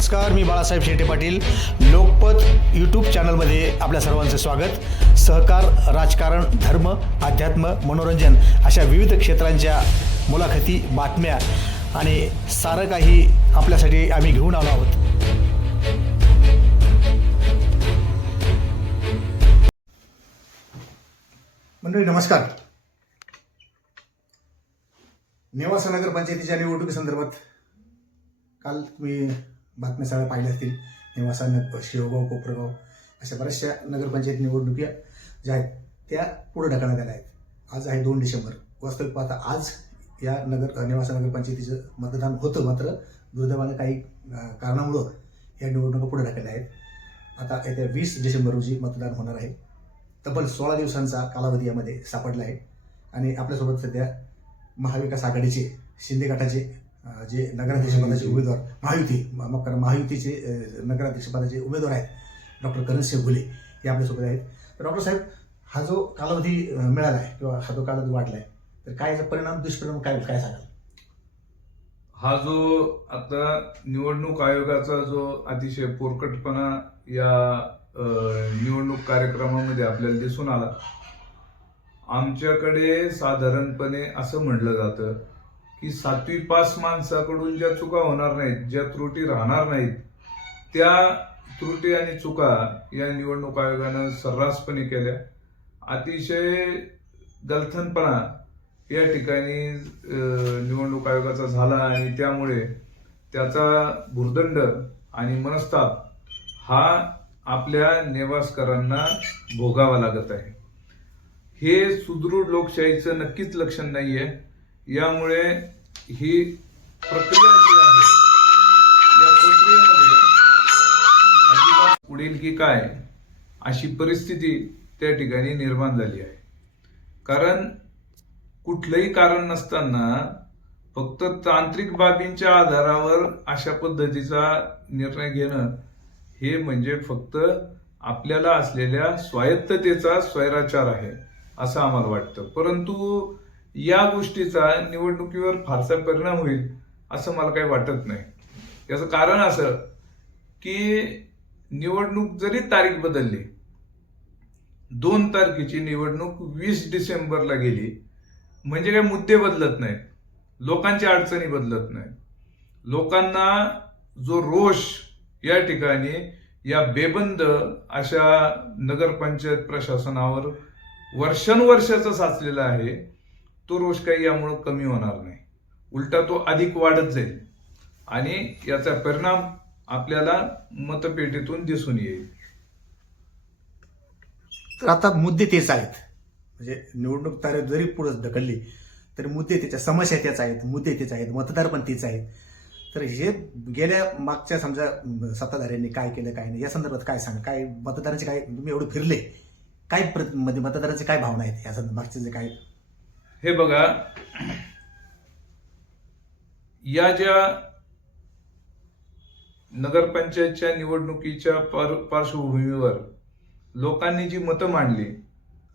नमस्कार मी बाळासाहेब शेटे पाटील. लोकपत यूट्यूब चॅनलमध्ये आपल्या सर्वांचं स्वागत. सहकार राजकारण धर्म अध्यात्म मनोरंजन अशा विविध क्षेत्रांच्या मुलाखती बातम्या आणि सारं काही आपल्यासाठी आम्ही घेऊन आलो आहोत. मंडळी नमस्कार. नेवासा नगरपंचायतीच्या निवडणुकीसंदर्भात काल मी बातम्या सगळ्या पाहिल्या असतील. नेवासा न शिवगाव कोपरगाव अशा बऱ्याचशा नगरपंचायत निवडणुकी ज्या आहेत त्या पुढे ढकलण्यात आल्या आहेत. आज आहे दोन डिसेंबर. वास्तविक पाहता आज या नगर निवासा नगरपंचायतीचं मतदान होतं मात्र दुर्दैवानं काही कारणामुळं या निवडणुका पुढे ढकलल्या आहेत. आता येत्या वीस डिसेंबर रोजी मतदान होणार आहे. तब्बल सोळा दिवसांचा कालावधी यामध्ये सापडला आहे. आणि आपल्यासोबत सध्या महाविकास आघाडीचे शिंदे गटाचे जे नगराध्यक्षपदाचे उमेदवार महायुती म- माफ करा महायुतीचे नगराध्यक्षपदाचे उमेदवार आहेत. डॉक्टर करणसिंह घुले हे आपल्यासोबत आहेत. तर डॉक्टर साहेब हा जो कालावधी मिळाला आहे किंवा हा जो कालावधी वाढला आहे तर काय याचा परिणाम दुष्परिणाम काय? काय सांगाल? हा जो आता निवडणूक आयोगाचा जो अतिशय पोरकटपणा या निवडणूक कार्यक्रमामध्ये आपल्याला दिसून आला. आमच्याकडे साधारणपणे असं म्हटलं जातं की सातवी पास माणसाकडून ज्या चुका होणार नाहीत ज्या त्रुटी राहणार नाहीत त्या त्रुटी आणि चुका या निवडणूक आयोगानं सर्रासपणे केल्या. अतिशय गलथनपणा या ठिकाणी निवडणूक आयोगाचा झाला आणि त्यामुळे त्याचा भुर्दंड आणि मनस्ताप हा आपल्या नेवासकरांना भोगावा लागत आहे. हे सुदृढ लोकशाहीचं नक्कीच लक्षण नाही आहे यामुळे ही प्रक्रिया जी आहे या प्रक्रियेमध्ये अजिबात पुढील की काय अशी परिस्थिती त्या ठिकाणी निर्माण झाली आहे. कारण कुठलंही कारण नसताना फक्त तांत्रिक बाबींच्या आधारावर अशा पद्धतीचा निर्णय घेणं हे म्हणजे फक्त आपल्याला असलेल्या स्वायत्ततेचा स्वैराचार आहे असं आम्हाला वाटतं. परंतु या गोष्टीचा निवडणुकीवर फारसा परिणाम होईल असं मला काही वाटत नाही. याचं कारण असं की निवडणूक जरी तारीख बदलली दोन तारखेची निवडणूक वीस डिसेंबरला गेली म्हणजे काय मुद्दे बदलत नाहीत लोकांच्या अडचणी बदलत नाहीत. लोकांना जो रोष या ठिकाणी या बेबंद अशा नगरपंचायत प्रशासनावर वर्षानुवर्षाचा साचलेला आहे तो रोष काही यामुळं कमी होणार नाही. उलटा तो अधिक वाढत जाईल आणि याचा परिणाम आपल्याला मतपेटीतून दिसून येईल. तर आता मुद्दे तेच आहेत. म्हणजे निवडणूक तारीख जरी पुढे ढकलली तरी मुद्दे त्याच्या समस्या त्याच आहेत मुद्दे तेच आहेत मतदार पण तेच आहेत. तर हे गेल्या मागच्या समजा सत्ताधाऱ्यांनी काय केलं काय नाही या संदर्भात काय सांगा? काय मतदारांचे काय तुम्ही एवढं फिरले. काय प्र- म्हणजे मतदारांचे काय भावना आहेत या संदर्भात? मागचे जे काय हे बघा. या ज्या नगरपंचायतच्या निवडणुकीच्या पार- पार्श्वभूमीवर लोकांनी जी मतं मांडली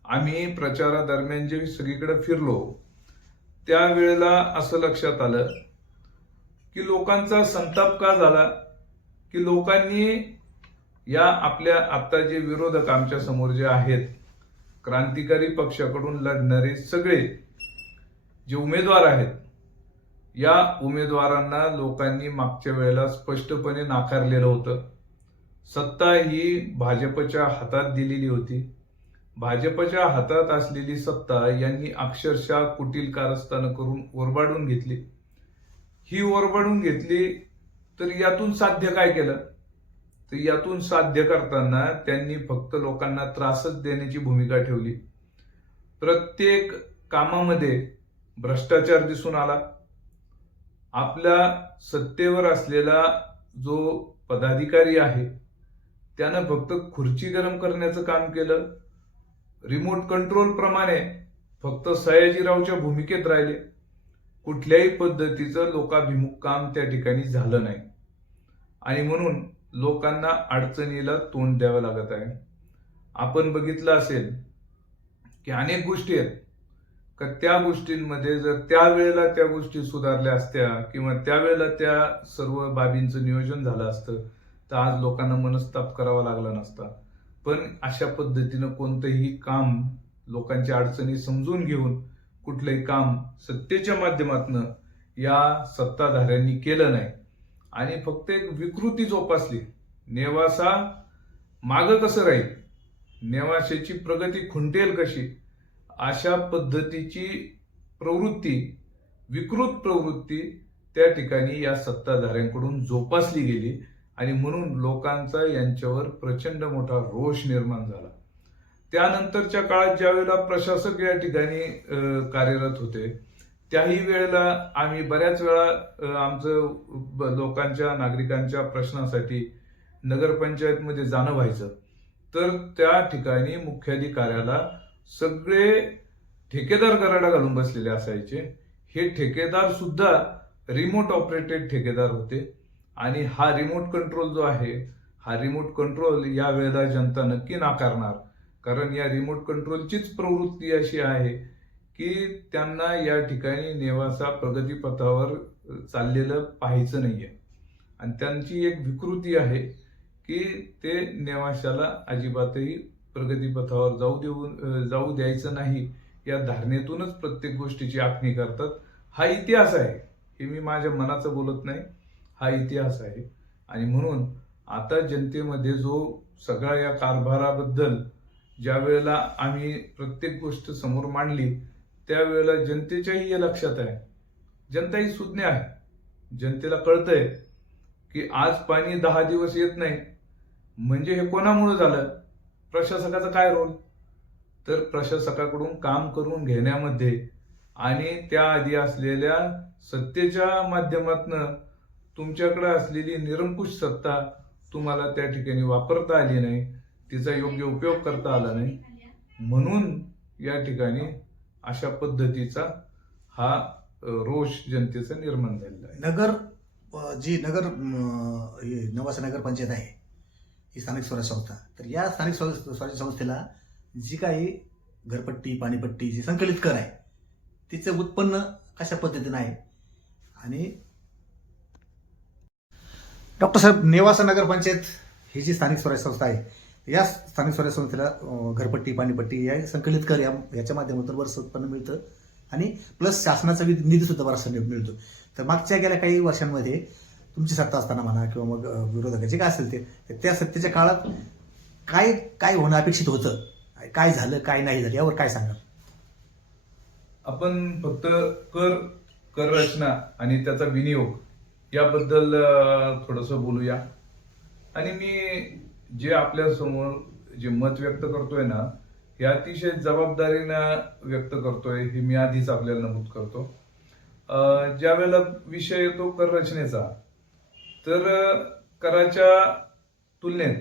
आम्ही प्रचारादरम्यान जे सगळीकडे फिरलो त्यावेळेला असं लक्षात आलं की लोकांचा संताप का झाला? की लोकांनी या आपल्या आता जे विरोधक आमच्यासमोर जे आहेत क्रांतिकारी पक्षाकडून लढणारे सगळे जे उमेदवार आहेत या उमेदवारांना लोकांनी मागच्या वेळेला स्पष्टपणे नाकारलेलं होतं. सत्ता ही भाजपच्या हातात दिलेली होती. भाजपच्या हातात असलेली सत्ता यांनी अक्षरशः कुटील कारस्थानं करून ओरबाडून घेतली. ही ओरबाडून घेतली तर यातून साध्य काय केलं? तर यातून साध्य करताना त्यांनी फक्त लोकांना त्रासच देण्याची भूमिका ठेवली. प्रत्येक कामामध्ये भ्रष्टाचार दिसून आला. आपल्या सत्तेवर असलेला जो पदाधिकारी आहे त्यानं फक्त खुर्ची गरम करण्याचं काम केलं. रिमोट कंट्रोल प्रमाणे फक्त सयाजीरावच्या भूमिकेत राहिले. कुठल्याही पद्धतीचं लोकाभिमुख काम त्या ठिकाणी झालं नाही. आणि म्हणून लोकांना अडचणीला तोंड द्यावं लागत आहे. आपण बघितलं असेल की अनेक गोष्टी आहेत. का त्या गोष्टींमध्ये जर त्यावेळेला त्या गोष्टी सुधारल्या असत्या किंवा त्यावेळेला त्या सर्व बाबींचं नियोजन झालं असतं तर आज लोकांना मनस्ताप करावा लागला नसता. पण अशा पद्धतीनं कोणतंही काम लोकांच्या अडचणी समजून घेऊन कुठलंही काम सत्तेच्या माध्यमातून या सत्ताधाऱ्यांनी केलं नाही. आणि फक्त एक विकृती जोपासली नेवासा मागं कसं राहील? नेवाशाची प्रगती खुंटेल कशी? अशा पद्धतीची प्रवृत्ती विकृत प्रवृत्ती त्या ठिकाणी या सत्ताधाऱ्यांकडून जोपासली गेली आणि म्हणून लोकांचा यांच्यावर प्रचंड मोठा रोष निर्माण झाला. त्यानंतरच्या काळात ज्यावेळेला प्रशासक या ठिकाणी कार्यरत होते त्याही वेळेला आम्ही बऱ्याच वेळा आमचं लोकांच्या नागरिकांच्या प्रश्नासाठी नगरपंचायतमध्ये जाणं व्हायचं. तर त्या ठिकाणी मुख्याधिकाऱ्याला सगळे ठेकेदार गराडा घालून बसलेले असायचे. हे ठेकेदार सुद्धा रिमोट ऑपरेटेड ठेकेदार होते. आणि हा रिमोट कंट्रोल जो आहे हा रिमोट कंट्रोल या वेळेला जनता नक्की नाकारणार. कारण या रिमोट कंट्रोलचीच प्रवृत्ती अशी आहे की त्यांना या ठिकाणी नेवासा प्रगतीपथावर चाललेलं पाहायचं नाहीये. आणि त्यांची एक विकृती आहे की ते नेवाशाला अजिबातही प्रगतीपथावर जाऊ देऊन जाऊ द्यायचं नाही या धारणेतूनच प्रत्येक गोष्टीची आखणी करतात. हा इतिहास आहे. हे मी माझ्या मनाचं बोलत नाही. हा इतिहास आहे. आणि म्हणून आता जनतेमध्ये जो सगळा या कारभाराबद्दल ज्या वेळेला आम्ही प्रत्येक गोष्ट समोर मांडली त्यावेळेला जनतेच्याही हे लक्षात आहे. जनता ही सुज्ञ आहे. जनतेला कळतंय की आज पाणी दहा दिवस येत नाही. म्हणजे हे कोणामुळे झालं? प्रशासकाचा काय रोल? तर प्रशासकाकडून काम करून घेण्यामध्ये आणि त्याआधी असलेल्या सत्तेच्या माध्यमातनं तुमच्याकडे असलेली निरंकुश सत्ता तुम्हाला त्या ठिकाणी वापरता आली नाही तिचा योग्य उपयोग करता आला नाही. म्हणून या ठिकाणी अशा पद्धतीचा हा रोष जनतेचा निर्माण झालेला आहे. नगर जी नगर नवासा नगर पंचायत आहे ही स्थानिक स्वराज्य संस्था. तर या स्थानिक स्वर- स्वराज्य संस्थेला जी काही घरपट्टी पाणीपट्टी जी संकलित कर आहे तिचं उत्पन्न कशा पद्धतीनं आहे? आणि डॉक्टर साहेब नेवासा नगरपंचायत ही जी स्थानिक स्वराज्य संस्था आहे या स्थानिक स्वराज्य संस्थेला घरपट्टी पाणीपट्टी या संकलित कर या याच्या माध्यमातून बरंच उत्पन्न मिळतं. आणि प्लस शासनाचा वि- निधी सुद्धा बराचसा मिळतो. तर मागच्या गेल्या काही वर्षांमध्ये तुमची सत्ता असताना म्हणा किंवा मग विरोधकाचे काय असेल ते त्या सत्तेच्या काळात काय काय होणं अपेक्षित होतं? काय झालं काय नाही झालं? यावर काय सांगा आपण फक्त कर कर रचना आणि त्याचा विनियोग याबद्दल थोडस बोलूया. आणि मी जे आपल्यासमोर जे मत व्यक्त करतोय ना हे अतिशय जबाबदारीनं व्यक्त करतोय हे मी आधीच आपल्याला नमूद करतो. ज्या वेळेला विषय येतो कर रचनेचा तर कराच्या तुलनेत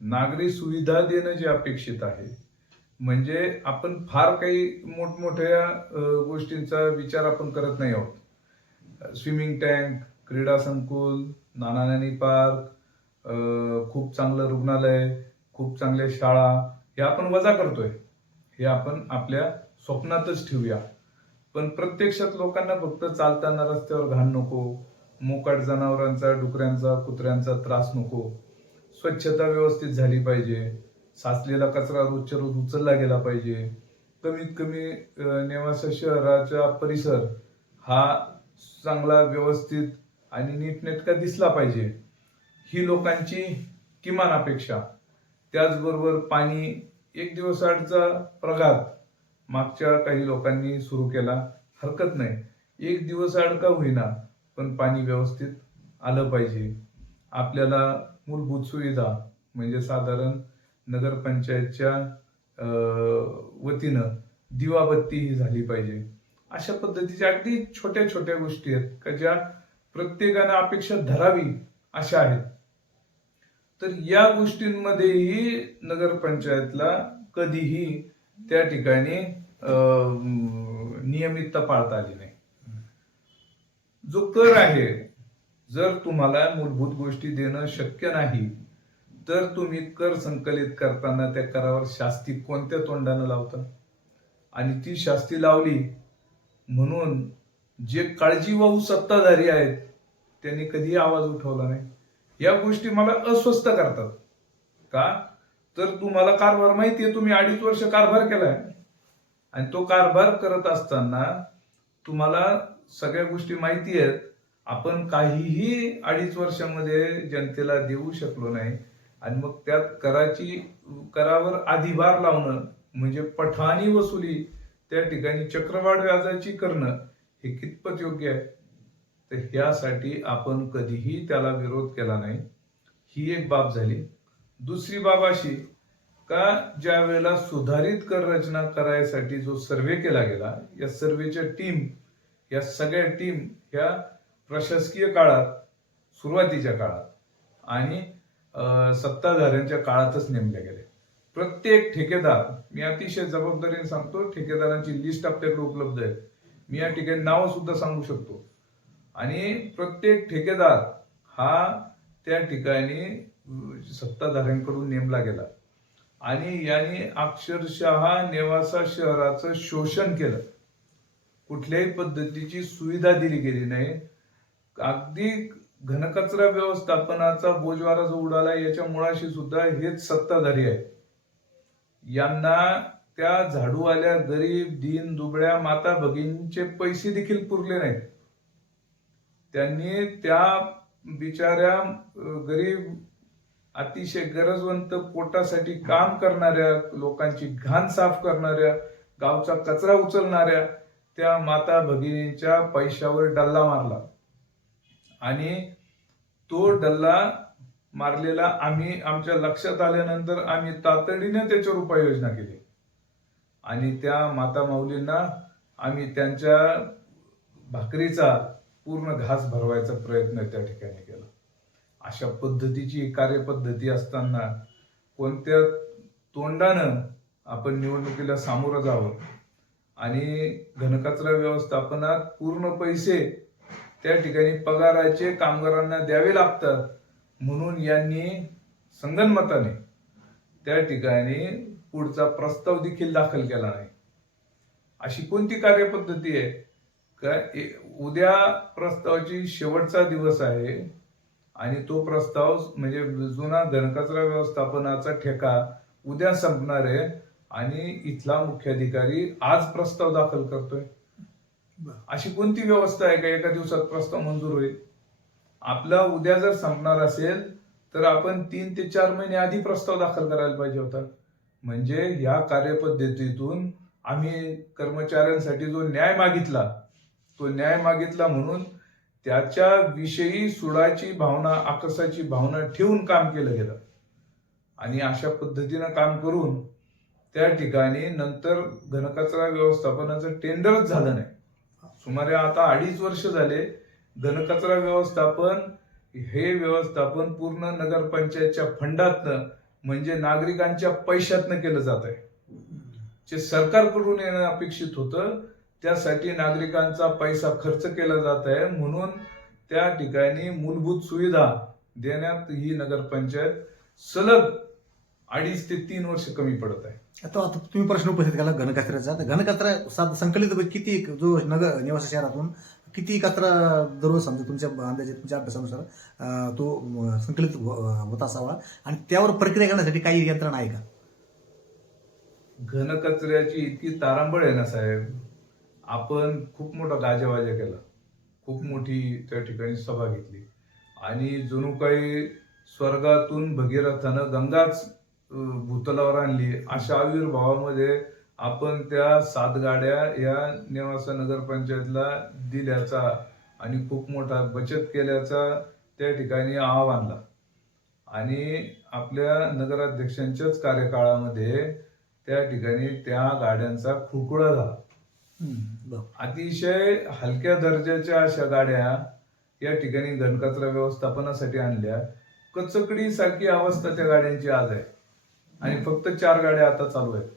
नागरी सुविधा देणं जे अपेक्षित आहे म्हणजे आपण फार काही मोठमोठ्या गोष्टींचा विचार आपण करत नाही आहोत. स्विमिंग टँक क्रीडा संकुल नाना नानी पार्क खूप चांगलं रुग्णालय खूप चांगल्या शाळा हे आपण वजा करतोय. हे आपण आपल्या स्वप्नातच ठेवूया. पण प्रत्यक्षात लोकांना फक्त चालताना रस्त्यावर घाण नको मोकाट जनावरांचा डुकऱ्यांचा कुत्र्यांचा त्रास नको. स्वच्छता व्यवस्थित झाली पाहिजे. साचलेला कचरा रोजच्या रोज उचलला गेला पाहिजे. कमीत कमी नेवासा शहराचा परिसर हा चांगला व्यवस्थित आणि नीटनेटका दिसला पाहिजे. ही लोकांची किमान अपेक्षा. त्याचबरोबर पाणी एक दिवस आडचा प्रघात. मागच्या काही लोकांनी सुरू केला. हरकत नाही. एक दिवस आड का होईना. पण पाणी व्यवस्थित आलं पाहिजे. आपल्याला मूलभूत सुविधा म्हणजे साधारण नगरपंचायतच्या अं, वतीनं दिवाबत्ती ही झाली पाहिजे. अशा पद्धतीच्या अगदी छोट्या छोट्या गोष्टी आहेत का ज्या प्रत्येकानं अपेक्षा धरावी अशा आहेत. तर या गोष्टींमध्येही नगरपंचायतला कधीही त्या ठिकाणी अं, नियमितता पाळता आली नाही. जो कर आहे जर तुम्हाला मूलभूत गोष्टी देणं शक्य नाही तर तुम्ही कर संकलित करताना त्या करावर शास्ती कोणत्या तोंडानं लावता? आणि ती शास्ती लावली म्हणून जे काळजीवाहू सत्ताधारी आहेत त्यांनी कधी आवाज उठवला नाही. या गोष्टी मला अस्वस्थ करतात. का? तर तुम्हाला कारभार माहिती आहे तुम्ही अडीच वर्ष कारभार केलाय. आणि तो कारभार करत असताना तुम्हाला सगळ्या गोष्टी माहिती आहेत. आपण काहीही अडीच वर्षामध्ये जनतेला देऊ शकलो नाही. आणि मग त्यात कराची करावर अधिभार लावणं म्हणजे पठाणी वसुली त्या ठिकाणी चक्रवाढ व्याजाची करणं हे कितपत योग्य आहे? तर ह्यासाठी आपण कधीही त्याला विरोध केला नाही. ही एक बाब झाली. दुसरी बाब अशी का ज्या वेळेला सुधारित कर रचना करायसाठी जो सर्वे केला गेला या सर्वेच्या टीम या सगळ्या टीम ह्या प्रशासकीय काळात सुरुवातीच्या काळात आणि सत्ताधाऱ्यांच्या काळातच नेमल्या गेल्या. प्रत्येक ठेकेदार मी अतिशय जबाबदारीने सांगतो ठेकेदारांची लिस्ट आपल्याकडे उपलब्ध आहे मी या ठिकाणी नाव सुद्धा सांगू शकतो. आणि प्रत्येक ठेकेदार हा त्या ठिकाणी सत्ताधाऱ्यांकडून नेमला गेला. आणि याने अक्षरशः नेवासा शहराचं शोषण केलं. कुठल्याही पद्धतीची सुविधा दिली गेली नाही. अगदी घनकचरा व्यवस्थापनाचा बोजवारा जो उडाला याच्या मुळाशी सुद्धा हेच सत्ताधारी आहे यांना त्या झाडूवाल्या गरीब दीन दुबळ्या माता भगिनींचे पैसे देखील पुरले नाहीत. त्यांनी त्या बिचाऱ्या गरीब अतिशय गरजवंत पोटासाठी काम करणाऱ्या लोकांची घाण साफ करणाऱ्या गावचा कचरा उचलणाऱ्या त्या माता भगिनींच्या पैशावर डल्ला मारला. आणि तो डल्ला मारलेला आम्ही आमच्या लक्षात आल्यानंतर आम्ही तातडीने त्याच्यावर उपाययोजना केली. आणि त्या माता माऊलींना आम्ही त्यांच्या भाकरीचा पूर्ण घास भरवायचा प्रयत्न त्या ठिकाणी केला. अशा पद्धतीची कार्यपद्धती असताना कोणत्या तोंडानं आपण निवडणुकीला सामोरं जावं आणि घनकचरा व्यवस्थापनात पूर्ण पैसे त्या ठिकाणी पगाराचे कामगारांना द्यावे लागतात म्हणून यांनी संगनमताने त्या ठिकाणी पुढचा प्रस्ताव देखील दाखल केला नाही अशी कोणती कार्यपद्धती आहे? का उद्या प्रस्तावाची शेवटचा दिवस आहे. आणि तो प्रस्ताव म्हणजे जुना घनकचरा व्यवस्थापनाचा ठेका उद्या संपणार आहे आणि इथला मुख्याधिकारी आज प्रस्ताव दाखल करतोय. अशी कोणती व्यवस्था आहे का? एका दिवसात प्रस्ताव मंजूर होईल. आपला उद्या जर संपणार असेल तर आपण तीन ते चार महिने आधी प्रस्ताव दाखल करायला पाहिजे होता. म्हणजे या कार्यपद्धतीतून आम्ही कर्मचाऱ्यांसाठी जो न्याय मागितला तो न्याय मागितला म्हणून त्याच्या विषयी सुडाची भावना आकसाची भावना ठेवून काम केलं गेलं. आणि अशा पद्धतीनं काम करून त्या ठिकाणी नंतर घनकचरा व्यवस्थापनाचं टेंडरच झालं नाही. सुमारे आता अडीच वर्ष झाले घनकचरा व्यवस्थापन हे व्यवस्थापन पूर्ण नगरपंचायतच्या फंडातनं म्हणजे नागरिकांच्या पैशातनं केलं जात आहे जे सरकारकडून येणं अपेक्षित होतं त्यासाठी नागरिकांचा पैसा खर्च केला जात आहे. म्हणून त्या ठिकाणी मूलभूत सुविधा देण्यात ही नगरपंचायत सलग अडीच ते तीन वर्ष कमी पडत आहे. आता आता तुम्ही प्रश्न उपस्थित केला घनकचऱ्याचा. घनकचरा साध संकलित किती जो नगर निवासी शहरातून किती कचरा दररोज समजा तुमच्या अंदाजे तुमच्या अभ्यासानुसार तो संकलित हो- होत असावा? आणि त्यावर प्रक्रिया करण्यासाठी काही यंत्रणा आहे का? घनकचऱ्याची इतकी तारांबळ आहे ना साहेब. आपण खूप मोठा गाजावाजा केला. खूप मोठी त्या ठिकाणी सभा घेतली. आणि जणू काही स्वर्गातून भगीरथानं गंगाच भूतलावर आणली. अशा आविर्भावामध्ये आपण त्या सात गाड्या या नेवासा नगरपंचायतला दिल्याचा आणि खूप मोठा बचत केल्याचा त्या ठिकाणी आव आणला. आणि आपल्या नगराध्यक्षांच्याच कार्यकाळामध्ये त्या ठिकाणी त्या गाड्यांचा खुळखुळा झाला. अतिशय हलक्या दर्जाच्या अशा गाड्या या ठिकाणी घनकचरा व्यवस्थापनासाठी आणल्या. कचकडी सारखी अवस्था त्या गाड्यांची आज आहे. आणि फक्त चार गाड्या आता चालू आहेत.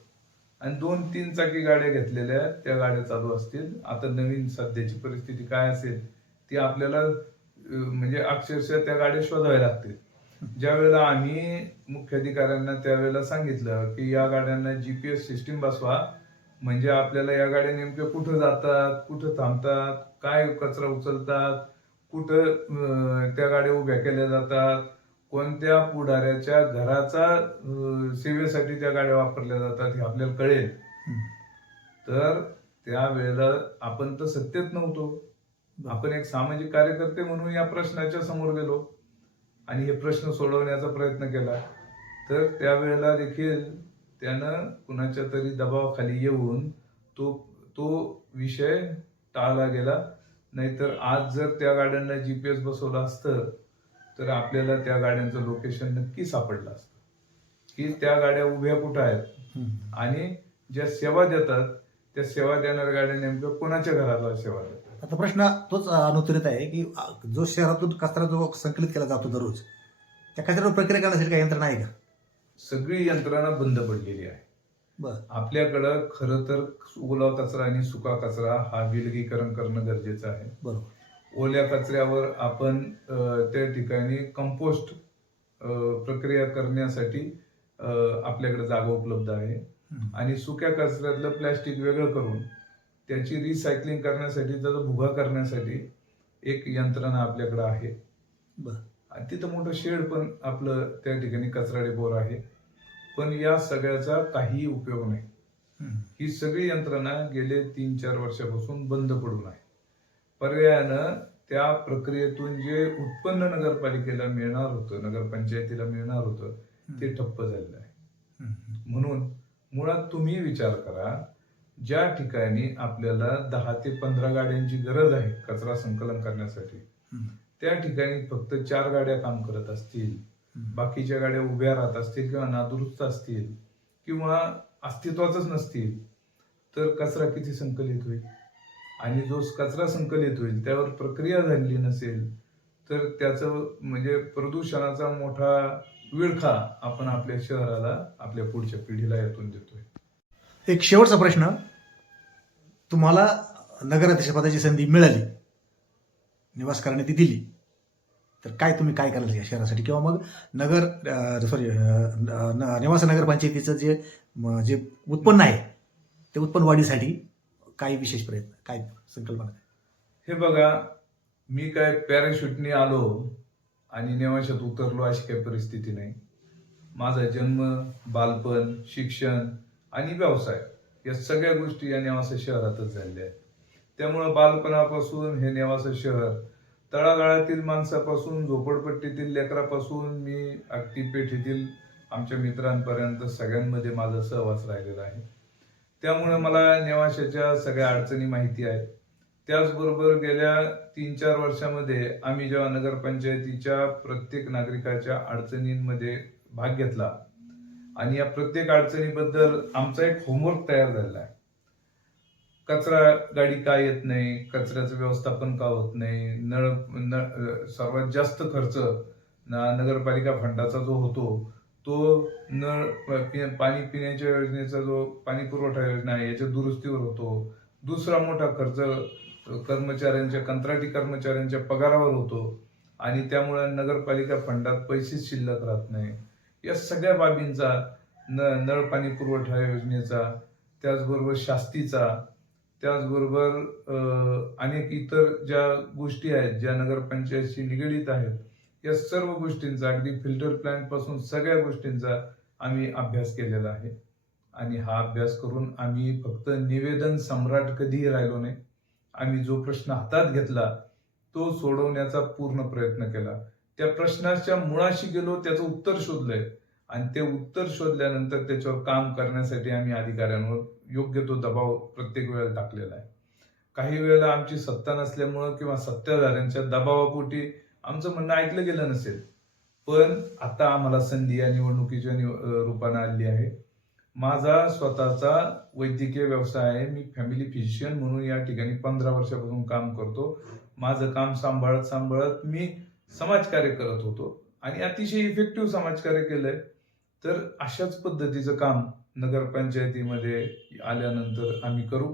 आणि दोन तीन चाकी गाड्या घेतलेल्या आहेत त्या गाड्या चालू असतील. आता नवीन सध्याची परिस्थिती काय असेल ती आपल्याला म्हणजे अक्षरशः त्या गाड्या शोधाव्या लागतील. ज्या वेळेला आम्ही मुख्याधिकाऱ्यांना त्यावेळेला सांगितलं की या गाड्यांना जीपीएस सिस्टीम बसवा म्हणजे आपल्याला या गाड्या नेमक्या कुठं जातात कुठं थांबतात काय कचरा उचलतात कुठं त्या गाड्या उभ्या केल्या जातात कोणत्या पुढाऱ्याच्या घराचा सेवेसाठी त्या गाड्या वापरल्या जातात हे आपल्याला कळेल. तर त्यावेळेला आपण तर सत्तेत नव्हतो. आपण एक सामाजिक कार्यकर्ते म्हणून या प्रश्नाच्या समोर गेलो आणि हे प्रश्न सोडवण्याचा प्रयत्न केला. तर त्यावेळेला देखील त्यानं कुणाच्या तरी दबावाखाली येऊन तो तो विषय टाळला गेला. नाहीतर आज जर त्या गाड्यांना जीपीएस बसवलं असतं तर आपल्याला त्या गाड्यांचं लोकेशन नक्की सापडलं असतं. की त्या गाड्या उभ्या कुठं आहेत? आणि ज्या सेवा देतात त्या सेवा देणाऱ्या गाड्या नेमक्या कोणाच्या घराला सेवा देतात? आता प्रश्न तोच अनुत्तरित आहे की जो शहरातून कचरा जो संकलित केला जातो दररोज त्या कचऱ्यावर प्रक्रिया करण्यासाठी काही यंत्रणा आहे का? सगळी यंत्रणा बंद पडलेली आहे. आपल्याकडं खरं तर ओला कचरा आणि सुका कचरा हा विलगीकरण करणं गरजेचं आहे. बरोबर. ओल्या कचऱ्यावर आपण त्या ठिकाणी कंपोस्ट प्रक्रिया करण्यासाठी आपल्याकडे जागा उपलब्ध आहे. आणि सुक्या कचऱ्यातलं प्लॅस्टिक वेगळं करून त्याची रिसायकलिंग करण्यासाठी त्याचा भुगा करण्यासाठी एक यंत्रणा आपल्याकडे आहे. बरं. आणि तिथं मोठं शेड पण आपलं त्या ठिकाणी कचरा डेपोर आहे पण या सगळ्याचा काही उपयोग नाही. ही सगळी यंत्रणा गेले तीन चार वर्षापासून बंद पडून आहे पर्यायानं त्या प्रक्रियेतून जे उत्पन्न नगरपालिकेला मिळणार होतं नगरपंचायतीला मिळणार होतं ते ठप्प झालेलं आहे. म्हणून मुळात तुम्ही विचार करा ज्या ठिकाणी आपल्याला दहा ते पंधरा गाड्यांची गरज आहे कचरा संकलन करण्यासाठी. त्या ठिकाणी फक्त चार गाड्या काम करत असतील. बाकीच्या गाड्या उभ्या राहत असतील किंवा नादुरुस्त असतील किंवा अस्तित्वातच नसतील तर कचरा किती संकलित होईल? आणि जो कचरा संकलित होईल त्यावर प्रक्रिया झालेली नसेल तर त्याचं म्हणजे प्रदूषणाचा मोठा विळखा आपण आपल्या शहराला आपल्या पुढच्या पिढीला यातून देतोय. एक शेवटचा प्रश्न. तुम्हाला नगराध्यक्षपदाची संधी मिळाली. निवासकाराने ती दिली. तर काय तुम्ही काय कराल या शहरासाठी? किंवा मग नगर सॉरी निवास नगरपंचायतीचं जे जे उत्पन्न आहे ते उत्पन्न वाढीसाठी काही विशेष प्रयत्न काय संकल्पना हे बघा मी काय पॅराशूटने आलो आणि नेवाशात उतरलो अशी काही परिस्थिती नाही. माझा जन्म बालपण शिक्षण आणि व्यवसाय या सगळ्या गोष्टी या नेवासा शहरातच झालेल्या आहेत त्यामुळं बालपणापासून हे नेवासा शहर. तळागाळातील माणसापासून झोपडपट्टीतील लेकरापासून मी अगदी पेठेतील आमच्या मित्रांपर्यंत सगळ्यांमध्ये माझा सहवास राहिलेला आहे. त्यामुळे मला नेवाशाच्या सगळ्या अडचणी माहिती आहेत. त्याचबरोबर गेल्या तीन चार वर्षामध्ये आम्ही जेव्हा नगरपंचायतीच्या प्रत्येक नागरिकाच्या अडचणींमध्ये भाग घेतला आणि या प्रत्येक अडचणीबद्दल आमचा एक होमवर्क तयार झालेला आहे. कचरा गाडी का येत नाही? कचऱ्याचं व्यवस्थापन का होत नाही? नळ नळ सर्वात जास्त खर्च नगरपालिका फंडाचा जो होतो तो नळ पि- पाणी पिण्याच्या योजनेचा जो पाणी पुरवठा योजना आहे याच्या दुरुस्तीवर होतो. दुसरा मोठा खर्च कर्मचाऱ्यांच्या कंत्राटी कर्मचाऱ्यांच्या पगारावर होतो. आणि त्यामुळे नगरपालिका फंडात पैसेच शिल्लक राहत नाही. या सगळ्या बाबींचा न नळ पाणी पुरवठा योजनेचा त्याचबरोबर शास्तीचा त्याचबरोबर अनेक इतर ज्या गोष्टी आहेत ज्या नगरपंचायतशी निगडीत आहेत या सर्व गोष्टींचा अगदी फिल्टर प्लॅन्टपासून सगळ्या गोष्टींचा आम्ही अभ्यास केलेला आहे. आणि हा अभ्यास करून आम्ही फक्त निवेदन सम्राट कधीही राहिलो नाही. आम्ही जो प्रश्न हातात घेतला तो सोडवण्याचा पूर्ण प्रयत्न केला. त्या प्रश्नाच्या मुळाशी गेलो त्याचं उत्तर शोधलंय. आणि ते उत्तर शोधल्यानंतर त्याच्यावर काम करण्यासाठी आम्ही अधिकाऱ्यांवर योग्य तो दबाव प्रत्येक वेळेला टाकलेला आहे. काही वेळेला आमची सत्ता नसल्यामुळं किंवा सत्ताधाऱ्यांच्या दबावापोटी आमचं म्हणणं ऐकलं गेलं नसेल. पण आता आम्हाला संधी या निवडणुकीच्या निव- रूपानं आली आहे. माझा स्वतःचा वैद्यकीय व्यवसाय आहे. मी फॅमिली फिजिशियन म्हणून या ठिकाणी पंधरा वर्षापासून काम करतो. माझं काम सांभाळत सांभाळत मी समाजकार्य करत होतो. आणि अतिशय इफेक्टिव्ह समाजकार्य केलंय. तर अशाच पद्धतीचं काम नगरपंचायतीमध्ये आल्यानंतर आम्ही करू.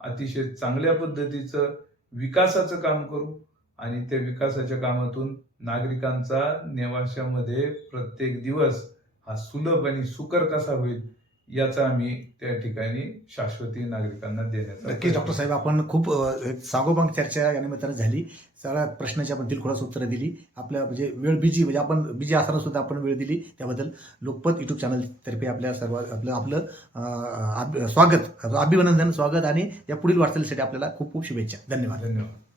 अतिशय चांगल्या पद्धतीचं विकासाचं काम करू आणि त्या विकासाच्या कामातून नागरिकांचा नेवाशामध्ये प्रत्येक दिवस हा सुलभ आणि सुकर कसा होईल याचा आम्ही त्या ठिकाणी शाश्वती नागरिकांना देण्याचा नक्कीच डॉक्टर साहेब आपण खूप सागोबांग चर्चा या निमित्तानं झाली. सगळ्या प्रश्नाची आपण दिलखुलास उत्तरं दिली. आपल्या म्हणजे वेळ बिजी म्हणजे आपण बिजी असताना सुद्धा आपण वेळ दिली. त्याबद्दल लोकपत युट्यूब चॅनलतर्फे आपल्या सर्व आपलं आपलं स्वागत अभिनंदन स्वागत आणि या पुढील वाटचालीसाठी आपल्याला खूप खूप शुभेच्छा. धन्यवाद. धन्यवाद.